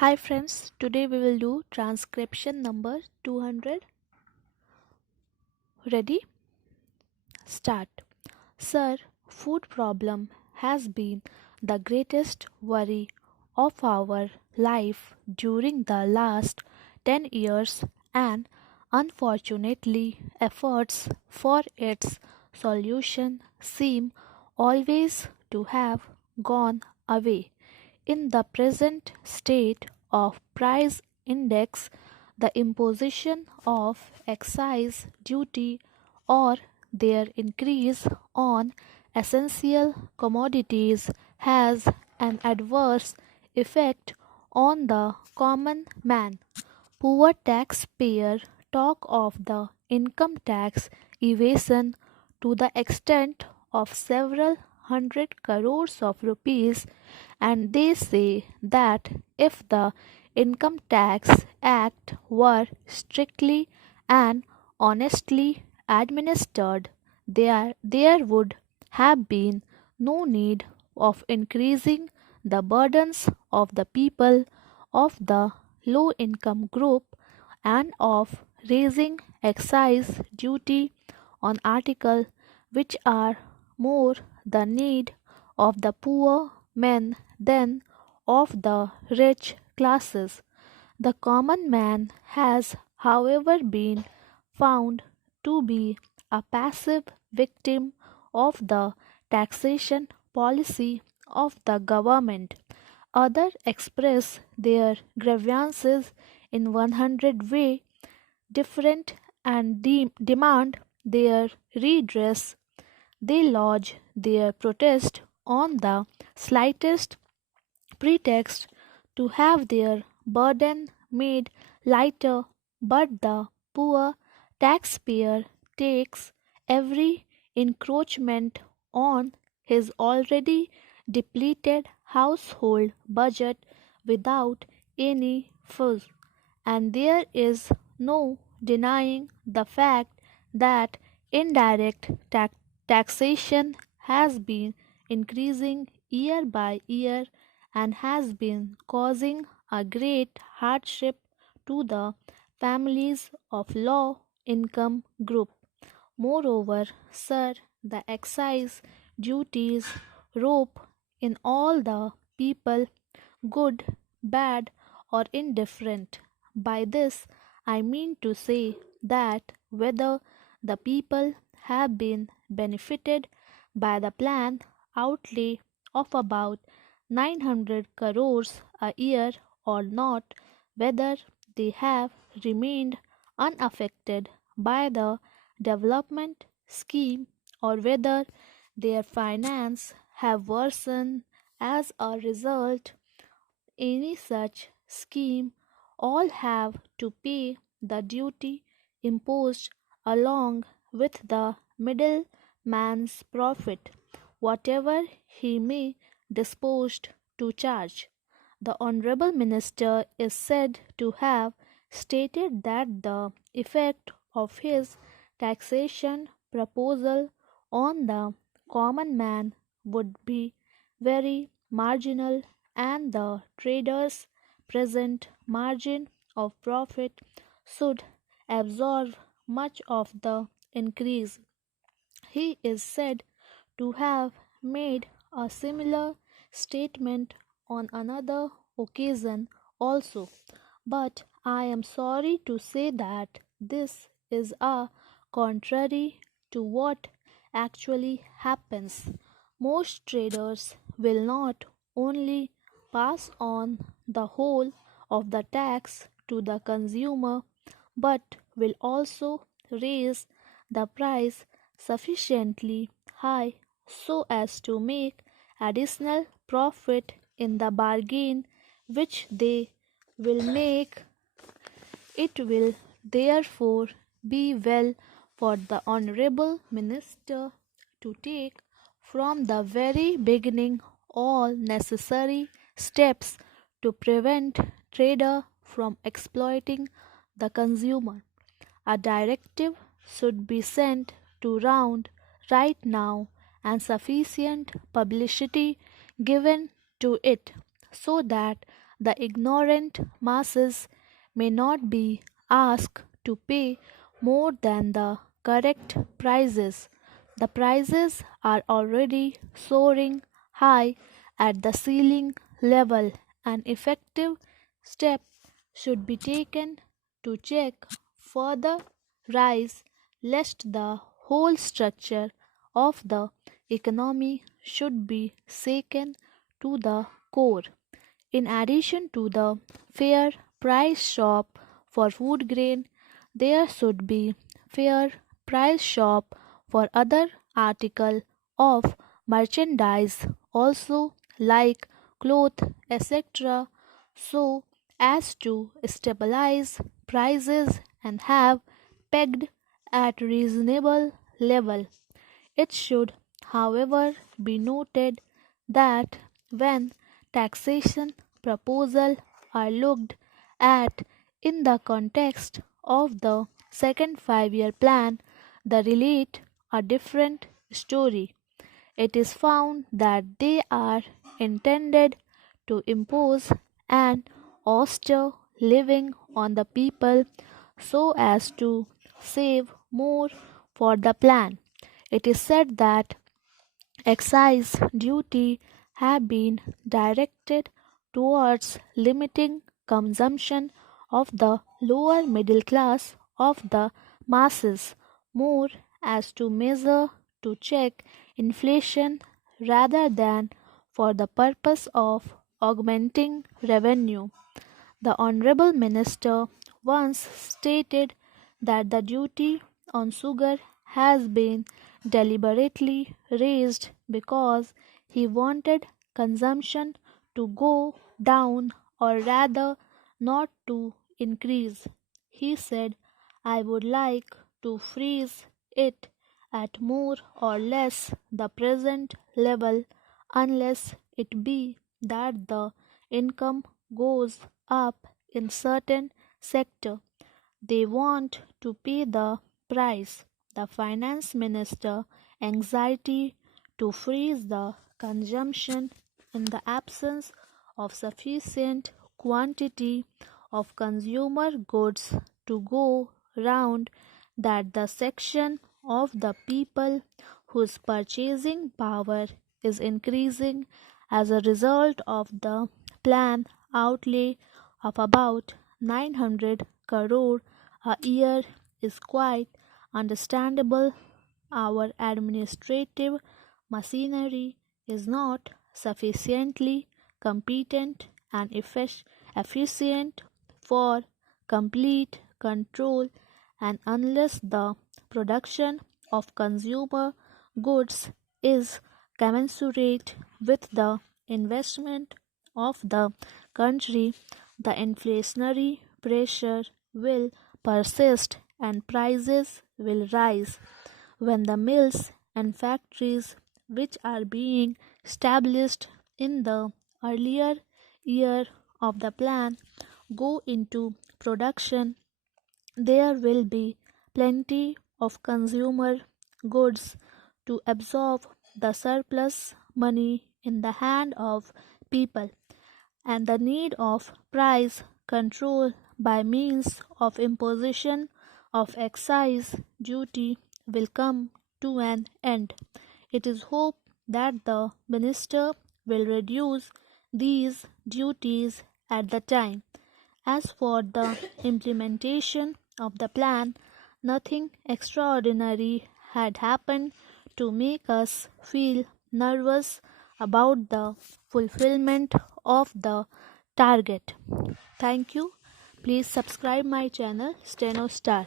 Hi friends, today we will do transcription number 200. Ready? Start. Sir, food problem has been the greatest worry of our life during the last 10 years and unfortunately efforts for its solution seem always to have gone away. In the present state of price index, the imposition of excise duty or their increase on essential commodities has an adverse effect on the common man. Poor taxpayer talk of the income tax evasion to the extent of several hundred crores of rupees, and they say that if the Income Tax Act were strictly and honestly administered, there would have been no need of increasing the burdens of the people of the low income group and of raising excise duty on articles which are more the need of the poor men than of the rich classes. The common man has, however, been found to be a passive victim of the taxation policy of the government. Others express their grievances in 100 ways different and demand their redress. They lodge their protest on the slightest pretext to have their burden made lighter, but the poor taxpayer takes every encroachment on his already depleted household budget without any fuss, and there is no denying the fact that indirect taxation has been increasing year by year and has been causing a great hardship to the families of low income group. Moreover, sir, the excise duties rope in all the people, good, bad, or indifferent. By this, I mean to say that whether the people have been benefited by the planned outlay of about 900 crores a year or not, whether they have remained unaffected by the development scheme or whether their finance have worsened as a result any such scheme, all have to pay the duty imposed along with the middleman's profit, whatever he may disposed to charge. The Honorable Minister is said to have stated that the effect of his taxation proposal on the common man would be very marginal and the trader's present margin of profit should absorb much of the increase. He is said to have made a similar statement on another occasion also, but I am sorry to say that this is a contrary to what actually happens. Most traders will not only pass on the whole of the tax to the consumer but will also raise the price sufficiently high so as to make additional profit in the bargain, which they will make. It will therefore be well for the Honorable Minister to take from the very beginning all necessary steps to prevent trader from exploiting the consumer. A directive should be sent to round right now and sufficient publicity given to it so that the ignorant masses may not be asked to pay more than the correct prices. The prices are already soaring high at the ceiling level. An effective step should be taken to check further rise lest the whole structure of the economy should be shaken to the core. In addition to the fair price shop for food grain, there should be fair price shop for other article of merchandise also like cloth etc so as to stabilize prices and have pegged at reasonable level. It should, however, be noted that when taxation proposals are looked at in the context of the second 5 year plan, they relate a different story. It is found that they are intended to impose an austere living on the people so as to save more for the plan. It is said that excise duty have been directed towards limiting consumption of the lower middle class of the masses more as to measure to check inflation rather than for the purpose of augmenting revenue. The Honorable Minister once stated that the duty on sugar has been deliberately raised because he wanted consumption to go down or rather not to increase. He said, I would like to freeze it at more or less the present level unless it be that the income goes up in certain sector. They want to pay the price. The finance minister anxiety to freeze the consumption in the absence of sufficient quantity of consumer goods to go round that the section of the people whose purchasing power is increasing as a result of the plan outlay of about 900 crore a year is quite understandable. Our administrative machinery is not sufficiently competent and efficient for complete control, and unless the production of consumer goods is commensurate with the investment of the country, the inflationary pressure will persist and prices will rise. When the mills and factories which are being established in the earlier year of the plan go into production, there will be plenty of consumer goods to absorb the surplus money in the hand of people, and the need of price control by means of imposition of excise duty will come to an end. It is hoped that the minister will reduce these duties at the time. As for the implementation of the plan, nothing extraordinary had happened to make us feel nervous about the fulfillment of the target. Thank you. Please subscribe my channel Steno Star.